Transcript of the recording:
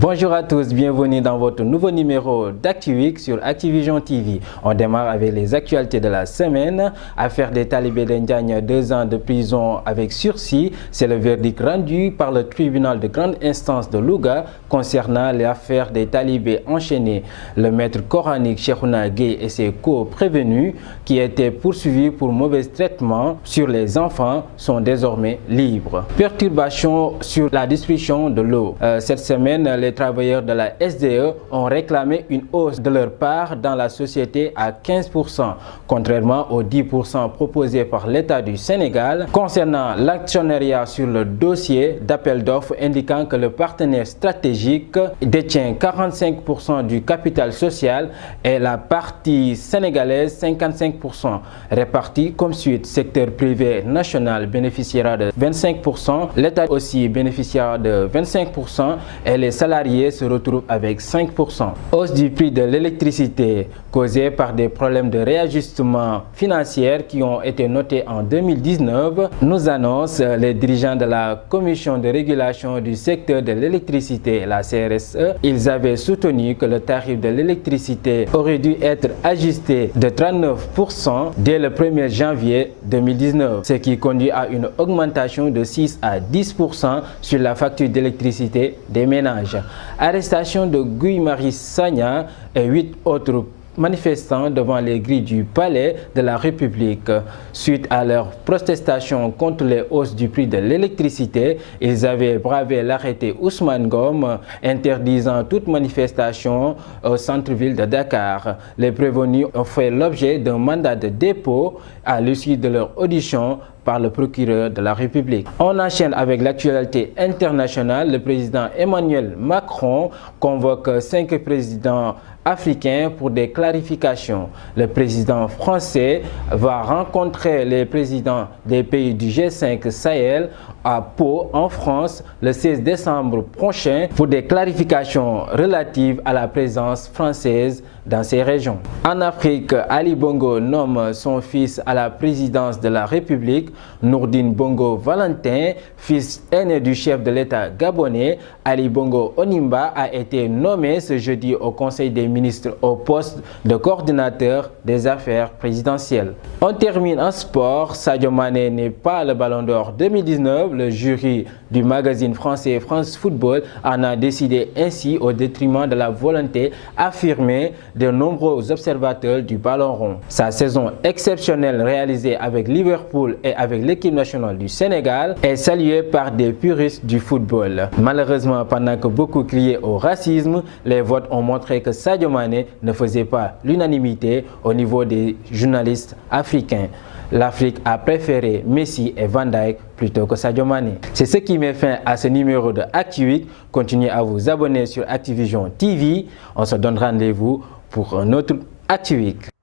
Bonjour à tous, bienvenue dans votre nouveau numéro d'ActuWeek sur Activision TV. On démarre avec les actualités de la semaine. Affaire des talibés d'Indiagne, 2 ans de prison avec sursis. C'est le verdict rendu par le tribunal de grande instance de Louga concernant l'affaire des talibés enchaînés. Le maître coranique Cheikhouna Gueye et ses co-prévenus qui étaient poursuivis pour mauvais traitement sur les enfants sont désormais libres. Perturbation sur la distribution de l'eau. Cette semaine, les travailleurs de la SDE ont réclamé une hausse de leur part dans la société à 15%, contrairement aux 10% proposés par l'État du Sénégal. Concernant l'actionnariat sur le dossier d'appel d'offres indiquant que le partenaire stratégique détient 45% du capital social et la partie sénégalaise 55%, répartis comme suite. Secteur privé national bénéficiera de 25%, l'État aussi bénéficiera de 25% et les salariés se retrouvent avec 5%. Hausse du prix de l'électricité causée par des problèmes de réajustement financier qui ont été notés en 2019, nous annoncent les dirigeants de la Commission de régulation du secteur de l'électricité, la CRSE. Ils avaient soutenu que le tarif de l'électricité aurait dû être ajusté de 39% dès le 1er janvier 2019, ce qui conduit à une augmentation de 6 à 10% sur la facture d'électricité des ménages. Arrestation de Guy Marius Sagna et 8 autres manifestants devant les grilles du palais de la République. Suite à leur protestation contre les hausses du prix de l'électricité, ils avaient bravé l'arrêté Ousmane Ngom interdisant toute manifestation au centre-ville de Dakar. Les prévenus ont fait l'objet d'un mandat de dépôt à l'issue de leur audition par le procureur de la République. On enchaîne avec l'actualité internationale. Le président Emmanuel Macron convoque 5 présidents africains pour des clarifications. Le président français va rencontrer les présidents des pays du G5 Sahel à Pau, en France, le 16 décembre prochain pour des clarifications relatives à la présence française dans ces régions. En Afrique, Ali Bongo nomme son fils à la présidence de la République. Nourdine Bongo Valentin, fils aîné du chef de l'État gabonais, Ali Bongo Onimba, a été nommé ce jeudi au Conseil des ministres au poste de coordinateur des affaires présidentielles. On termine en sport. Sadio Mané n'est pas le Ballon d'Or 2019. Le jury du magazine français France Football en a décidé ainsi au détriment de la volonté affirmée de nombreux observateurs du ballon rond. Sa saison exceptionnelle réalisée avec Liverpool et avec l'équipe nationale du Sénégal est saluée par des puristes du football. Malheureusement, pendant que beaucoup criaient au racisme, les votes ont montré que Sadio Mané ne faisait pas l'unanimité au niveau des journalistes africains. L'Afrique a préféré Messi et Van Dijk plutôt que Sadio Mané. C'est ce qui met fin à ce numéro de ActuWeek. Continuez à vous abonner sur Activision TV. On se donne rendez-vous pour un autre ActuWeek.